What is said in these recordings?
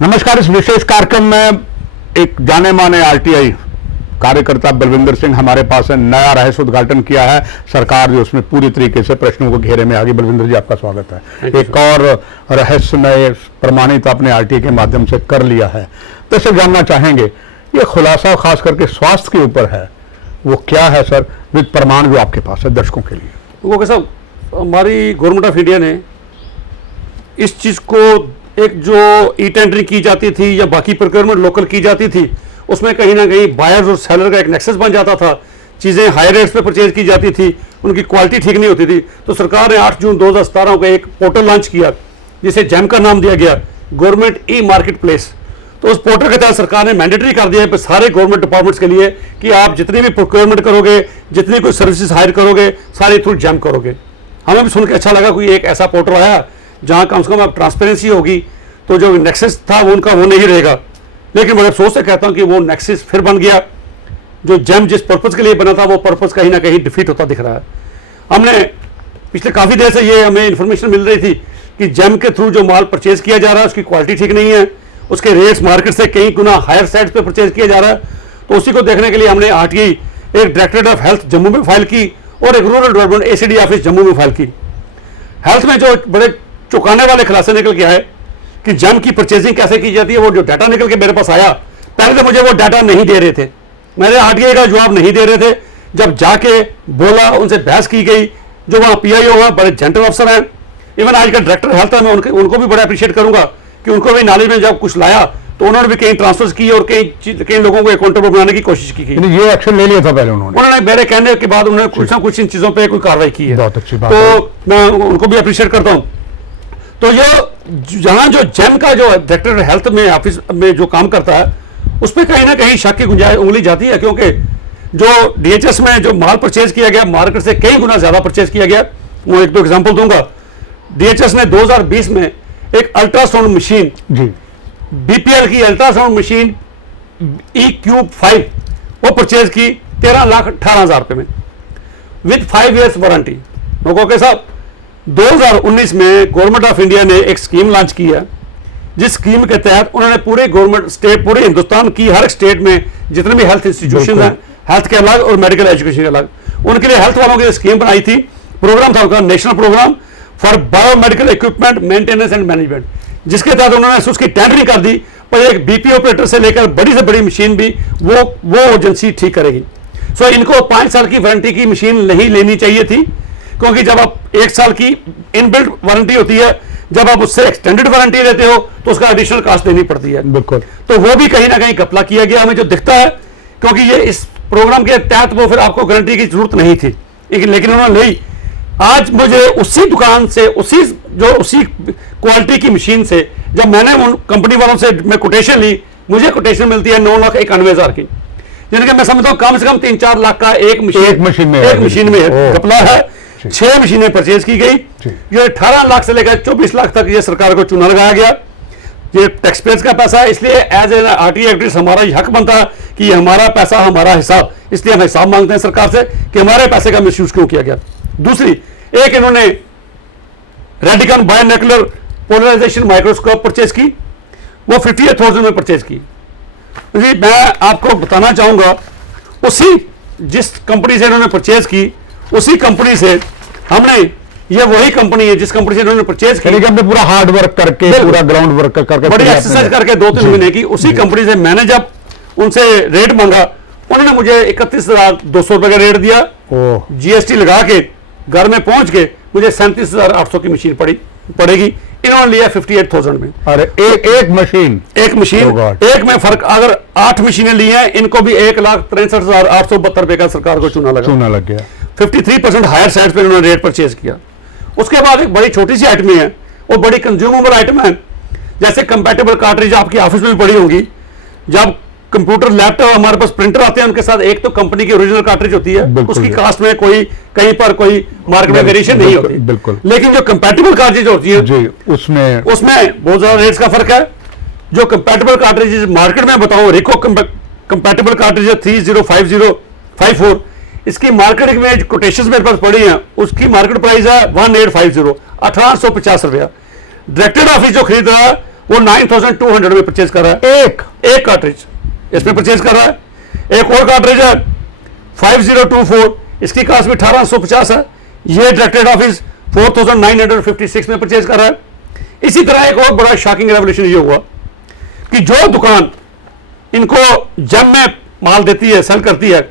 नमस्कार। इस विशेष कार्यक्रम में एक जाने माने आरटीआई कार्यकर्ता बलविंदर सिंह हमारे पास है। नया रहस्य उद्घाटन किया है सरकार, जो उसमें पूरी तरीके से प्रश्नों को घेरे में आ गई। बलविंदर जी, आपका स्वागत है। एक और रहस्यमय प्रमाणित आपने आरटीआई के माध्यम से कर लिया है। तो सर, जानना चाहेंगे ये खुलासा खास करके स्वास्थ्य के ऊपर है, वो क्या है सर, विद प्रमाण जो आपके पास है दर्शकों के लिए? वो कैसा, हमारी गवर्नमेंट ऑफ इंडिया ने इस चीज़ को, एक जो ई टेंडरिंग की जाती थी या बाकी प्रोक्योरमेंट लोकल की जाती थी, उसमें कहीं ना कहीं बायर्स और सेलर का एक नेक्सस बन जाता था। चीज़ें हाई रेट्स पे परचेज की जाती थी, उनकी क्वालिटी ठीक नहीं होती थी। तो सरकार ने 8 जून 2017 को एक पोर्टल लॉन्च किया जिसे जैम का नाम दिया गया, गवर्नमेंट ई मार्केट प्लेस। तो उस पोर्टल के तहत सरकार ने मैंडेटरी कर दिया है सारे गवर्नमेंट डिपार्टमेंट्स के लिए कि आप जितनी भी प्रोक्योरमेंट करोगे, जितनी कोई सर्विसेज हायर करोगे, सारी थ्रू जैम करोगे। हमें भी सुन के अच्छा लगा, कोई एक ऐसा पोर्टल आया जहाँ कम से कम अब ट्रांसपेरेंसी होगी, तो जो नेक्सस था वो उनका वो नहीं रहेगा। लेकिन मैं अफसोस से कहता हूँ कि वो नेक्सस फिर बन गया। जो जैम जिस पर्पज़ के लिए बना था वो पर्पज़ कहीं ना कहीं डिफीट होता दिख रहा है। हमने पिछले काफ़ी देर से ये हमें इन्फॉर्मेशन मिल रही थी कि जैम के थ्रू जो माल परचेज किया जा रहा है उसकी क्वालिटी ठीक नहीं है, उसके रेट्स मार्केट से कई गुना हायर साइड पे परचेज किया जा रहा है। तो उसी को देखने के लिए हमने आरटीआई एक डायरेक्टरेट ऑफ हेल्थ जम्मू में फाइल की और एक rural development ACD office Jammu में फाइल की। हेल्थ में जो बड़े चौंकाने वाले खुलासे निकल के आए कि जैम की परचेजिंग कैसे की जाती है, वो जो डाटा निकल के मेरे पास आया, पहले तो मुझे वो डाटा नहीं दे रहे थे, मेरे आरटीआई का जवाब नहीं दे रहे थे। जब जाके बोला, उनसे बहस की गई, जो वहाँ पीआईओ हुआ, बड़े जेंटल अफसर हैं। इवन आज का डायरेक्टर हेल्थ है, मैं उनको भी बड़ा अप्रिशिएट करूंगा कि उनको भी नॉलेज में जब कुछ लाया तो उन्होंने भी कई ट्रांसफर किए और कई लोगों को अकाउंटेबल बनाने की कोशिश की। ये एक्शन ले लिया था पहले उन्होंने मेरे कहने के बाद उन्होंने कुछ ना कुछ इन चीजों पर कोई कार्रवाई की है। बहुत अच्छी बात तो मैं उनको भी अप्रिशिएट करता हूँ। तो ये जहां जो जैम का जो डायरेक्टर हेल्थ में ऑफिस में जो काम करता है, उस पर कहीं ना कहीं शक की गुंजाइश उंगली जाती है, क्योंकि जो डीएचएस में जो माल परचेज किया गया मार्केट से कई गुना ज्यादा परचेज किया गया। वो एक दो एग्जांपल दूंगा। डीएचएस ने 2020 में एक अल्ट्रासाउंड मशीन जी, बीपीएल की अल्ट्रासाउंड मशीन EQ5 वो परचेज की 13,18,000 रुपए में विद 5 years वारंटी। लोगों के साथ 2019 में गवर्नमेंट ऑफ इंडिया ने एक स्कीम लॉन्च की है, जिस स्कीम के तहत उन्होंने पूरे गवर्नमेंट स्टेट, पूरे हिंदुस्तान की हर एक स्टेट में जितने भी हेल्थ इंस्टीट्यूशन हैं, हेल्थ के अलग और मेडिकल एजुकेशन के अलग, उनके लिए हेल्थ वालों की स्कीम बनाई थी। प्रोग्राम था उनका national programme for biomedical equipment maintenance and management, जिसके तहत उन्होंने उसकी टेंडरिंग कर दी। पर एक बीपी ऑपरेटर से लेकर बड़ी से बड़ी मशीन भी वो एजेंसी ठीक करेगी। सो इनको 5 साल की वारंटी की मशीन नहीं लेनी चाहिए थी, क्योंकि जब आप 1 साल की इनबिल्ट वारंटी होती है, जब आप उससे एक्सटेंडेड वारंटी लेते हो तो उसका एडिशनल कॉस्ट देनी पड़ती है। बिल्कुल। तो वो भी कहीं ना कहीं घपला किया गया हमें जो दिखता है, क्योंकि ये इस प्रोग्राम के तहत वो फिर आपको गारंटी की जरूरत नहीं थी, लेकिन उन्होंने ली। आज मुझे उसी दुकान से उसी क्वालिटी की मशीन से जब मैंने उन कंपनी वालों से मैं कोटेशन ली, मुझे कोटेशन मिलती है 9,91,000 की, जिनके मैं समझता हूँ कम से कम 3-4 लाख का एक मशीन में घपला है। 6 मशीनें परचेज की गई। ये 18 लाख से लेकर 24 लाख तक ये सरकार को चूना लगाया गया। ये टैक्स पेयर्स का पैसा है, इसलिए एज ए आरटीआई एक्टिविस्ट हमारा हक बनता है कि ये हमारा पैसा, हमारा हिसाब, इसलिए हम हिसाब मांगते हैं सरकार से कि हमारे पैसे का मिसयूज क्यों किया गया। दूसरी, एक इन्होंने रेडिकन बायोनेकुलर पोलराइजेशन माइक्रोस्कोप परचेज की, वो 58,000 में परचेज की। जी, मैं आपको बताना चाहूंगा, उसी जिस कंपनी से इन्होंने परचेज की, उसी कंपनी से हमने, ये वही कंपनी है जिस कंपनी से इन्होंने परचेज की, हमने पूरा हार्ड वर्क करके, पूरा ग्राउंड वर्क करके, बड़ी एक्सरसाइज करके 2-3 महीने की, उसी कंपनी से मैंने जब उनसे रेट मांगा, उन्होंने मुझे 31,200 रुपए का रेट दिया। जीएसटी लगा के घर में पहुंच के मुझे 37,800 की मशीन पड़ेगी। इन्होंने लिया 58,000 में। अरे एक मशीन एक में फर्क, अगर 8 मशीनें ली हैं, इनको भी 1,63,872 रुपए का सरकार को चूना लग गया। 53% हायर साइड पे उन्होंने रेट परचेज किया। उसके बाद एक बड़ी छोटी सी आइटम है, वो बड़ी कंज्यूमेबल आइटम है, जैसे कंपैटिबल कार्ट्रिज आपकी ऑफिस में भी पड़ी होंगी। जब कंप्यूटर, लैपटॉप, हमारे पास प्रिंटर आते हैं, उनके साथ एक तो कंपनी की ओरिजिनल कार्ट्रिज होती है, उसकी कास्ट में कोई कहीं पर कोई मार्केट में वेरिएशन नहीं होती। बिल्कुल। लेकिन जो कंपैटिबल कार्ट्रिज होती है जी, उसमें बहुत ज्यादा रेट्स का फर्क है। जो कंपैटिबल कार्ट्रिज मार्केट में बताऊं, रिको कंपैटिबल कार्ट्रिज 305054, इसकी मार्केट में कोटेशन मेरे पास पड़ी है, उसकी मार्केट प्राइस है 1850, 1850 रुपया। डायरेक्टेड ऑफिस जो खरीद रहा है वो 9200 में परचेज कर रहा है। एक कार्ट्रिज इसमें परचेज कर रहा है। एक और कार्ट्रिज है 5024, इसकी कास्ट भी 1850 है। ये डायरेक्टरेट ऑफिस 4956 में परचेज कर रहा है। इसी तरह एक और बड़ा शॉकिंग रेवोल्यूशन ये हुआ कि जो दुकान इनको जब में माल देती है, सेल करती है,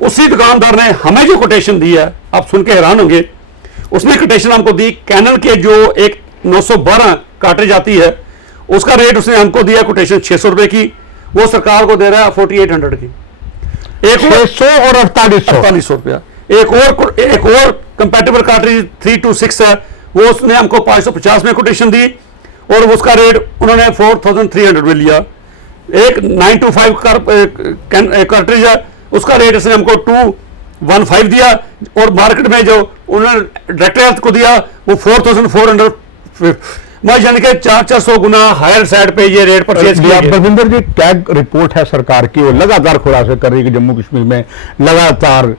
उसी दुकानदार ने हमें जो कोटेशन दी है, आप सुन के हैरान होंगे, उसने कोटेशन हमको दी कैनन के जो एक 912 कार्ट्रिज आती है, उसका रेट उसने हमको दिया कोटेशन 600 रुपए की, वो सरकार को दे रहा है 4800 की। एक 600 और 4800 रुपया। एक और कंपैटिबल कार्ट्रिज 326 है, वो उसने हमको 550 में कोटेशन दी और उसका रेट उन्होंने 4300 में लिया। एक 925 कार्ट्रिज है, उसका रेट इसने हमको 215 दिया और मार्केट में जो उन्होंने डायरेक्ट को दिया वो 4400, यानी कि 400 गुना हायर साइड पे ये रेट परचेज किया। बलविंदर जी, कैग रिपोर्ट है सरकार की, वो लगातार खुलासे कर रही है कि जम्मू कश्मीर में लगातार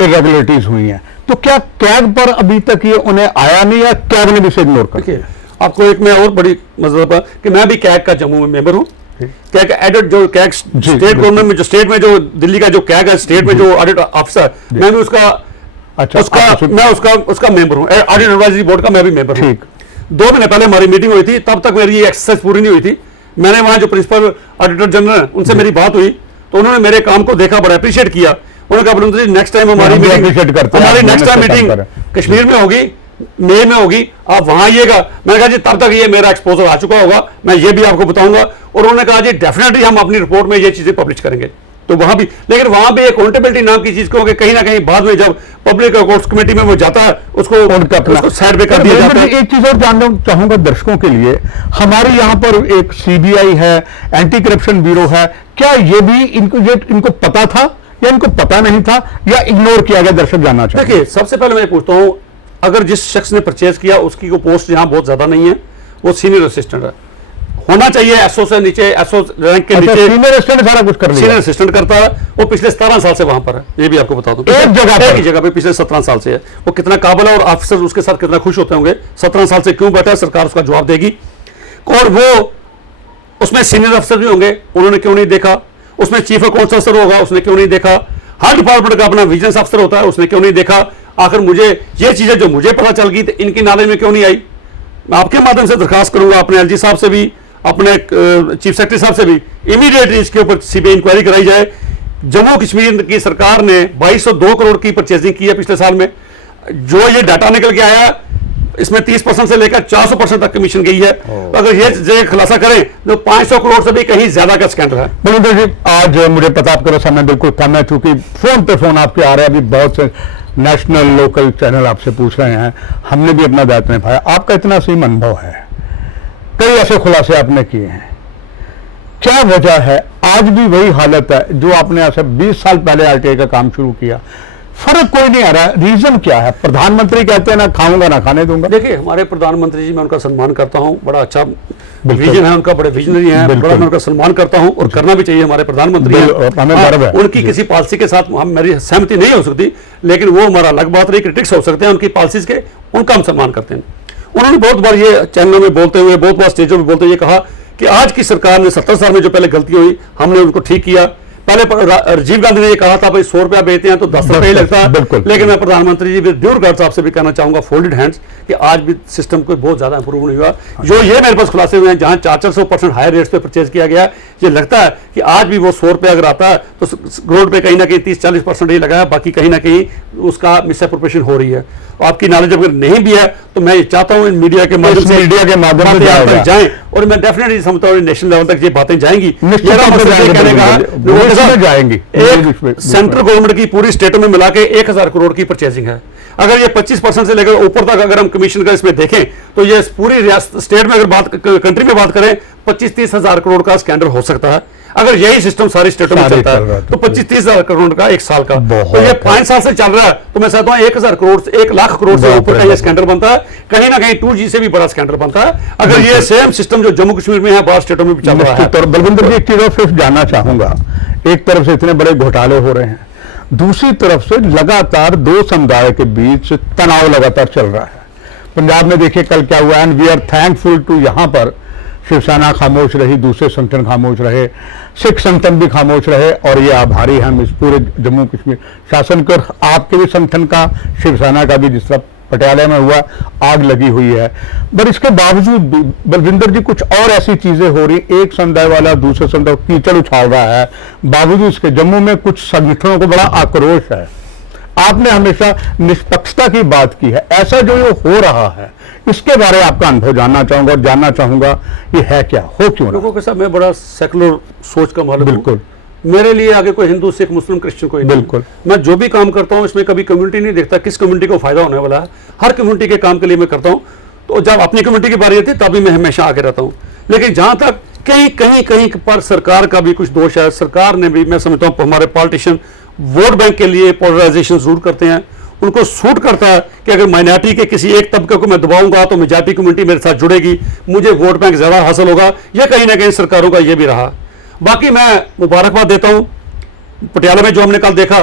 इरेगुलरिटीज हुई हैं, तो क्या कैग पर अभी तक ये उन्हें आया नहीं है? कैग ने भी इसे इग्नोर कर दिया। आपको एक मैं और बड़ी मतलब कि मैं भी कैग का जम्मू में मेंबर हूं। कैग एडिट जो कैग स्टेट गवर्नमेंट में जो स्टेट में जो दिल्ली का जो कैग है स्टेट में जो ऑडिट ऑफिसर, मैं भी उसका उसका मेंबर हूं। ऑडिट एडवाइजरी बोर्ड का मैं भी मेंबर हूं। 2 महीने पहले हमारी मीटिंग हुई थी, तब तक मेरी एक्सरसाइज पूरी नहीं हुई थी। मैंने वहां जो प्रिंसिपल ऑडिटर जनरल उनसे मेरी बात हुई तो उन्होंने मेरे काम को देखा, बड़ा अप्रिशिएट किया। उन्होंने कहा बलविंदर जी नेक्स्ट टाइम हमारी नेक्स्ट टाइम मीटिंग कश्मीर में होगी, मई में होगी, आप वहां आइएगा। मैंने कहा जी तब तक ये मेरा एक्सपोजर आ चुका होगा, मैं ये भी आपको बताऊंगा। और उन्होंने कहा जी डेफिनेटली हम अपनी रिपोर्ट में ये चीजें पब्लिश करेंगे। तो वहां भी, लेकिन वहां भी अकाउंटेबिलिटी नाम की चीज को कहीं ना कहीं बाद में जब पब्लिक अकाउंट्स कमेटी में वो जाता है उसको साइड पे कर दिया जाता है। एक चीज और जानना चाहूंगा दर्शकों के लिए, हमारे यहाँ पर एक सीबीआई है, एंटी करप्शन ब्यूरो है, क्या ये भी इनको पता था या इनको पता नहीं था या इग्नोर किया गया? दर्शक जानना चाहते हैं। देखिए, सबसे पहले मैं पूछता हूं, अगर जिस शख्स ने परचेज किया उसकी को पोस्ट यहां बहुत ज्यादा नहीं है, वो सीनियर असिस्टेंट है, होना चाहिए एसओ से नीचे, एसओ रैंक के नीचे सीनियर असिस्टेंट सारा कुछ कर लिया। सीनियर असिस्टेंट करता है, वो पिछले 17 साल से वहां पर है, ये भी आपको बता दूं। एक जगह पे पिछले 17 साल से है। वो कितना काबिल है और ऑफिसर उसके साथ कितना खुश होते होंगे। 17 साल से क्यों बैठा है, सरकार उसका जवाब देगी। और वो उसमें सीनियर अफसर भी होंगे, उन्होंने क्यों नहीं देखा। उसमें चीफ अकाउंट्स अफसर होगा, उसने क्यों नहीं देखा। हर डिपार्टमेंट का अपना विजिलेंस अफसर होता है, उसने क्यों नहीं देखा। आखिर मुझे ये चीजें जो मुझे पता चल गई तो इनकी नॉलेज में क्यों नहीं आई। मैं आपके माध्यम से दरखास्त करूंगा अपने एलजी साहब से भी, अपने चीफ सेक्रेटरी साहब से भी, इमीडिएटली इसके ऊपर सीबीआई इंक्वायरी कराई जाए। जम्मू कश्मीर की सरकार ने 2202 करोड़ की परचेजिंग की है पिछले साल में। जो ये डाटा निकल के आया, इसमें 30% से लेकर 400% तक कमीशन गई है। तो अगर ये जगह खुलासा करें तो 500 करोड़ से भी कहीं ज्यादा का स्कैंडल है। बलविंदर जी, आज मुझे पता आपका समय बिल्कुल कम है, क्योंकि फोन पे फोन आपके आ रहे हैं, अभी बहुत से नेशनल लोकल चैनल आपसे पूछ रहे हैं, हमने भी अपना दायित्व निभाया। आपका इतना सही अनुभव है, कई ऐसे खुलासे आपने किए हैं, क्या वजह है आज भी वही हालत है जो आपने ऐसे 20 साल पहले आरटीआई का काम शुरू किया, फर्क कोई नहीं आ रहा है? रीजन क्या है? प्रधानमंत्री कहते हैं ना खाऊंगा ना खाने दूंगा। देखिए, हमारे प्रधानमंत्री जी, मैं उनका सम्मान करता हूं, बड़ा अच्छा विजन है उनका, बड़े विजनरी हैं, बड़ा मैं उनका सम्मान करता हूं और करना भी चाहिए। हमारे प्रधानमंत्री हैं, उनकी किसी पॉलिसी के साथ हम मेरी सहमति नहीं हो सकती, लेकिन वो हमारा अलग बात रही, क्रिटिक्स हो सकते हैं उनकी पॉलिसीज के, उनका हम सम्मान करते हैं। उन्होंने बहुत बार ये चैनलों में बोलते हुए, बहुत बार स्टेजों में बोलते हुए कहा कि आज की सरकार ने 70 साल में जो पहले गलती हुई हमने उनको ठीक किया। पहले राजीव गांधी ने ये कहा था भाई 100 रुपया बेचते हैं तो 10 रुपये लगता है, लेकिन मैं प्रधानमंत्री जी ड्यू रिगार्ड्स आपसे भी कहना चाहूंगा, फोल्डेड हैंड्स, कि आज भी सिस्टम को बहुत ज्यादा इंप्रूव नहीं हुआ। जो ये मेरे पास खुलासे हुए हैं, जहां 400% हायर रेट्स पे परचेज किया गया, ये लगता है कि आज भी वो 100 रुपये अगर आता है तो रोड पे कहीं ना कहीं 30-40% ही लगा है, बाकी कहीं ना कहीं उसका मिसअप्रोप्रिएशन हो रही है। आपकी नॉलेज अगर नहीं भी है तो मैं चाहता हूं इन मीडिया के माध्यम से जाएं, और मैं डेफिनेटली समझता हूं नेशनल लेवल तक ये बातें जाएंगी। सेंट्रल गवर्नमेंट की पूरी स्टेटों में मिला के 1000 करोड़ की परचेजिंग है। अगर ये 25% से लेकर ऊपर तक अगर हम कमीशन का इसमें देखें तो ये पूरी रियासत स्टेट में अगर कंट्री में बात करें 25-30 हजार करोड़ का स्कैंडल हो सकता है। अगर यही सिस्टम सारी स्टेटों में चलता है तो 25-30 हजार करोड़ का एक साल का, तो ये 5 साल से चल रहा है। तो मैं चाहता हूं 1000 करोड़ से 1 लाख करोड़ से ऊपर का ये स्कैंडल बनता है, कहीं ना कहीं 2G से भी बड़ा स्कैंडल बनता है। अगर ये सेम सिस्टम जो जम्मू कश्मीर में है बाहर स्टेटों में भी चल रहा है। बलविंदर जी, एक चीज और फिर जानना चाहूंगा, एक तरफ से इतने बड़े घोटाले हो रहे हैं, दूसरी तरफ से लगातार दो समुदाय के बीच तनाव लगातार चल रहा है। पंजाब में देखिए कल क्या हुआ, and we are thankful to, यहाँ पर शिवसेना खामोश रही, दूसरे संगठन खामोश रहे, सिख संगठन भी खामोश रहे, और ये आभारी हैं हम इस पूरे जम्मू कश्मीर शासन के, और आपके भी संगठन का, शिवसेना का भी, जिस तरह पटियाला में हुआ आग लगी हुई है। पर इसके बावजूद बलविंदर जी कुछ और ऐसी चीजें हो रही, एक समुदाय वाला दूसरे समुदाय कीचड़ उछाल रहा है, बावजूद इसके जम्मू में कुछ संगठनों को बड़ा आक्रोश है। आपने हमेशा निष्पक्षता की बात की है, ऐसा जो ये हो रहा है इसके बारे में आपका अनुभव जानना चाहूंगा, और जानना चाहूंगा ये है क्या, हो क्यों रहा? लोगों के साथ मैं बड़ा सेकुलर सोच का मालिक हूं। बिल्कुल। मेरे लिए आगे कोई हिंदू सिख मुस्लिम क्रिश्चियन कोई नहीं। बिल्कुल। मैं जो भी काम करता हूं इसमें कभी कम्युनिटी नहीं देखता किस कम्युनिटी को फायदा होने वाला है, हर कम्युनिटी के काम के लिए मैं करता हूं। तो जब अपनी कम्युनिटी की बारी आती है तभी मैं हमेशा आगे रहता हूं। लेकिन जहां तक कहीं पर सरकार का भी कुछ दोष है, सरकार ने भी, मैं समझता हूं हमारे पॉलिटिशियन वोट बैंक के लिए पोलराइजेशन जरूर करते हैं। उनको सूट करता है कि अगर माइनॉरिटी के किसी एक तबके को मैं दबाऊंगा तो मेजॉरिटी कम्युनिटी मेरे साथ जुड़ेगी, मुझे वोट बैंक ज्यादा हासिल होगा। यह कहीं ना कहीं सरकारों का यह भी रहा। बाकी मैं मुबारकबाद देता हूं, पटियाला में जो हमने कल देखा,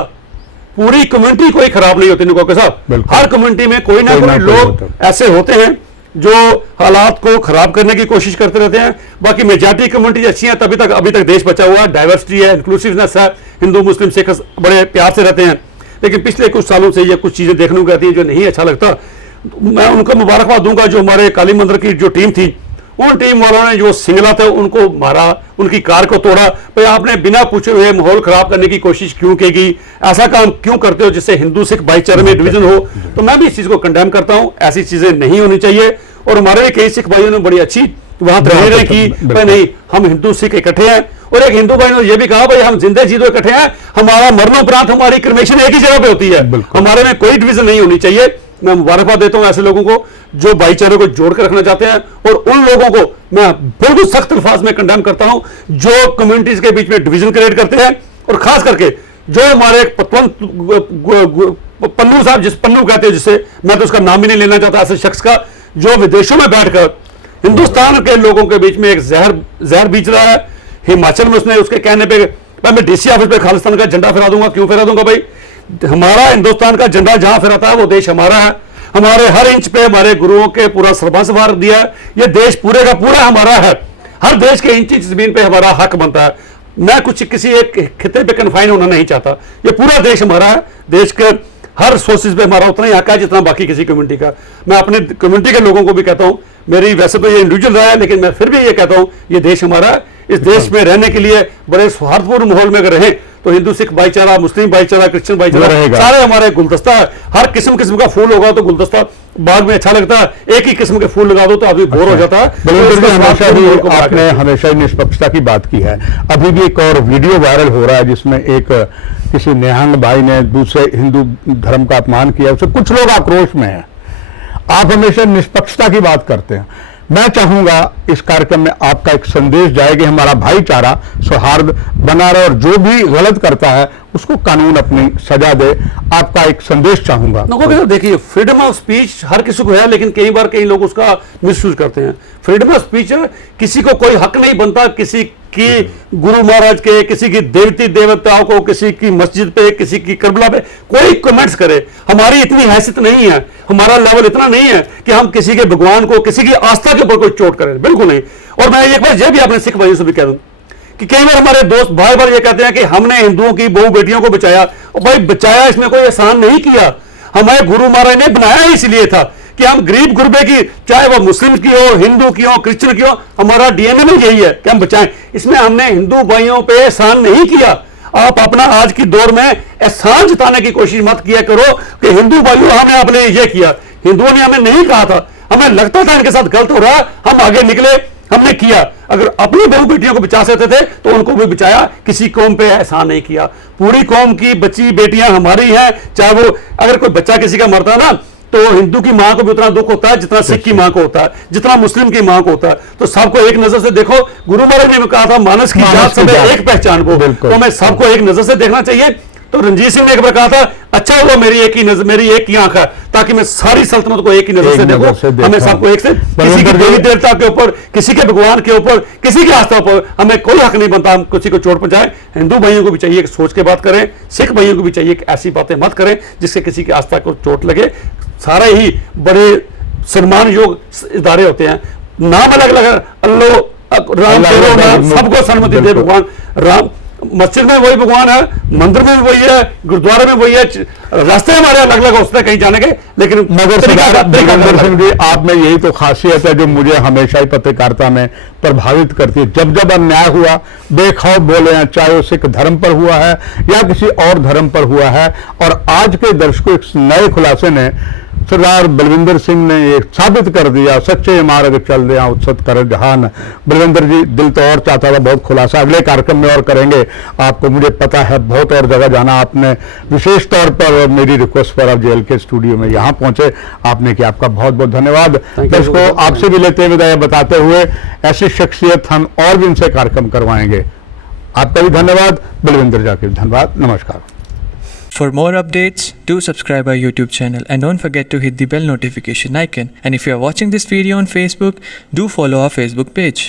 पूरी कम्युनिटी कोई खराब नहीं होती निको के साथ, हर कम्युनिटी में कोई ना कोई लोग ऐसे होते हैं जो हालात को खराब करने की कोशिश करते रहते हैं। बाकी मेजॉरिटी कम्युनिटी अच्छी है, तभी तक अभी तक देश बचा हुआ है, डाइवर्सिटी है, इंक्लूसिवनेस है, हिंदू मुस्लिम सिख बड़े प्यार से रहते हैं। लेकिन पिछले कुछ सालों से ये कुछ चीजें देखने को आती हैं जो नहीं अच्छा लगता। मैं उनको मुबारकबाद दूंगा जो हमारे काली मंदिर की जो टीम थी, उन टीम वालों ने जो सिंगला थे उनको मारा, उनकी कार को तोड़ा। भाई आपने बिना पूछे हुए माहौल खराब करने की कोशिश क्यों की, ऐसा काम क्यों करते हो जिससे हिंदू सिख भाईचारे में डिवीजन हो? तो मैं भी इस चीज को कंडेम करता हूं, ऐसी चीजें नहीं होनी चाहिए। और हमारे कई सिख भाइयों ने बड़ी अच्छी वहां तहरीरें की, नहीं हम हिंदू सिख इकट्ठे हैं। और एक हिंदू भाई ने यह भी कहा भाई हम जिंदे जी तो इकट्ठे हैं, हमारा मरणोपरांत हमारी क्रिमेशन एक ही जगह पे होती है, हमारे में कोई डिवीजन नहीं होनी चाहिए। मैं मुबारकबाद देता हूं ऐसे लोगों को जो भाईचारे को जोड़ कर रखना चाहते हैं, और उन लोगों को मैं बिल्कुल सख्त अल्फाज में कंडेम करता हूं जो कम्युनिटीज के बीच में डिवीजन क्रिएट करते हैं। और खास करके जो हमारे पन्नू साहब, जिस पन्नू कहते हैं, जिससे मैं तो उसका नाम ही नहीं लेना चाहता, ऐसे शख्स का जो विदेशों में बैठकर हिंदुस्तान के लोगों के बीच में एक जहर बीच रहा है। हिमाचल में उसने उसके कहने पे मैं डीसी ऑफिस पे खालिस्तान का झंडा फहरा दूंगा। क्यों फहरा दूंगा भाई? हमारा हिंदुस्तान का झंडा जहां फहराता है वो देश हमारा है। हमारे हर इंच पे हमारे गुरुओं के पूरा सर्वस्व वार दिया है। ये देश पूरे का पूरा हमारा है। हर देश के इंच जमीन पे हमारा हक बनता है। मैं कुछ किसी एक खिते पे कन्फाइन होना नहीं चाहता। ये पूरा देश हमारा है। देश के हर सोर्सेज पे हमारा उतना ही हक है जितना बाकी किसी कम्युनिटी का। मैं अपने कम्युनिटी के लोगों को भी कहता हूं, मेरी वैसे तो ये इंडिविजुअल रहा है, लेकिन मैं फिर भी ये कहता हूं ये देश हमारा है। इस देश में रहने के लिए बड़े सौहार्दपूर्ण माहौल में अगर रहें तो हिंदू सिख भाईचारा, मुस्लिम भाईचारा, क्रिश्चियन भाईचारा सारे हमारे गुलदस्ता है। हर किस्म का फूल होगा तो गुलदस्ता बाग में अच्छा लगता है। एक ही किस्म के फूल लगा दो तो अभी बोर हो जाता है। आपने हमेशा ही निष्पक्षता की बात की है। अभी भी एक और वीडियो वायरल हो रहा है जिसमें एक किसी निहंग भाई ने दूसरे हिंदू धर्म का अपमान किया, उससे कुछ लोग आक्रोश में हैं। आप हमेशा निष्पक्षता की बात करते हैं। मैं चाहूंगा इस कार्यक्रम में आपका एक संदेश जाए कि हमारा भाईचारा सौहार्द बना रहे और जो भी गलत करता है उसको कानून अपनी सजा दे। आपका एक संदेश चाहूंगा। देखिए, फ्रीडम ऑफ स्पीच हर किसी को है, लेकिन कई बार कई लोग उसका मिसयूज करते हैं। फ्रीडम ऑफ स्पीच किसी को कोई हक नहीं बनता किसी की गुरु महाराज के, किसी की देवती देवताओं को, किसी की मस्जिद पे, किसी की करबला पे कोई कमेंट्स करे। हमारी इतनी हैसियत नहीं है, हमारा लेवल इतना नहीं है कि हम किसी के भगवान को, किसी की आस्था के ऊपर कोई चोट करें, बिल्कुल नहीं। और मैं एक बार यह भी अपने सिख भाइयों से भी कह दूं कि कई बार हमारे दोस्त बार बार ये कहते हैं कि हमने हिंदुओं की बहु बेटियों को बचाया। और भाई बचाया इसमें कोई एहसान नहीं किया, हमारे गुरु महाराज ने बनाया इसलिए था कि हम गरीब गुरबे की, चाहे वो मुस्लिम की हो, हिंदू की हो, क्रिश्चियन की हो, हमारा डीएनए में यही है कि हम बचाएं। इसमें हमने हिंदू भाइयों पे एहसान नहीं किया। आप अपना आज की दौर में एहसान जताने की कोशिश मत किया करो कि हिंदू भाइयों हमने आपने ये किया। हिंदुओं ने हमें नहीं कहा था, हमें लगता था इनके साथ गलत हो रहा, हम आगे निकले, हमने किया। अगर अपनी बहू बेटियों को बचा सकते थे तो उनको भी बचाया, किसी कौम पे एहसान नहीं किया। पूरी कौम की बच्ची बेटियां हमारी हैं, चाहे वो अगर कोई बच्चा किसी का मरता ना तो हिंदू की मां को भी उतना दुख होता है जितना सिख की मां को होता है, जितना मुस्लिम की मां को होता है। तो सबको एक नजर से देखो। गुरु महाराज ने कहा था मानस की जात सब एक पहचान को, तो हमें सबको एक नजर से देखना चाहिए। तो रणजीत सिंह ने एक बार कहा था अच्छा हुआ मेरी एक ही नजर, मेरी एक ही आंख है, ताकि मैं सारी सल्तनत को एक ही नजर से देखूं। हमें सबको एक से, किसी की देवी देवता के ऊपर, किसी के भगवान के ऊपर, किसी की आस्था पर हमें कोई हक नहीं बनता हम किसी को चोट पहुंचाएं। हिंदू भाइयों को भी चाहिए कि सोच के बात करें, सिख भाइयों को भी चाहिए कि ऐसी बातें मत करें जिससे किसी की आस्था को चोट लगे। सारे ही बड़े सम्मान योग इदारे होते हैं, नाम अलग अलग है, अल्लाह राम तेरो नाम, सबको सन्मति दे भगवान राम। मस्जिद में वही भगवान है, मंदिर में भी वही है, गुरुद्वारे में वही है, रास्ते हमारे अलग अलग होते हैं कहीं जाने के, लेकिन मगर सरदार बलविंदर सिंह जी, आप में यही तो खासियत है जो मुझे हमेशा ही पत्रकारिता में प्रभावित करती है। जब जब अन्याय हुआ बेखौफ बोले हैं, चाहे वो सिख धर्म पर हुआ है या किसी और धर्म पर हुआ है, और आज के दर्शकों एक नए खुलासे ने सरदार बलविंदर सिंह ने ये साबित कर दिया, सच्चे मार्ग चल दिया उत्सत कर जहान। बलविंदर जी, दिल तो और चाहता था बहुत खुलासा अगले कार्यक्रम में और करेंगे, आपको मुझे पता है बहुत और जगह जाना, आपने विशेष तौर पर मेरी रिक्वेस्ट पर आप जेल के स्टूडियो में यहाँ पहुंचे, आपने किया, आपका बहुत बहुत धन्यवाद। दर्शकों, आपसे भी लेते विदाई बताते हुए ऐसी शख्सियत हम और भी इनसे कार्यक्रम करवाएंगे। आपका भी धन्यवाद, बलविंदर जाकिर धन्यवाद, नमस्कार। For more updates, do subscribe our YouTube channel and don't forget to hit the bell notification icon. And if you are watching this video on Facebook, do follow our Facebook page.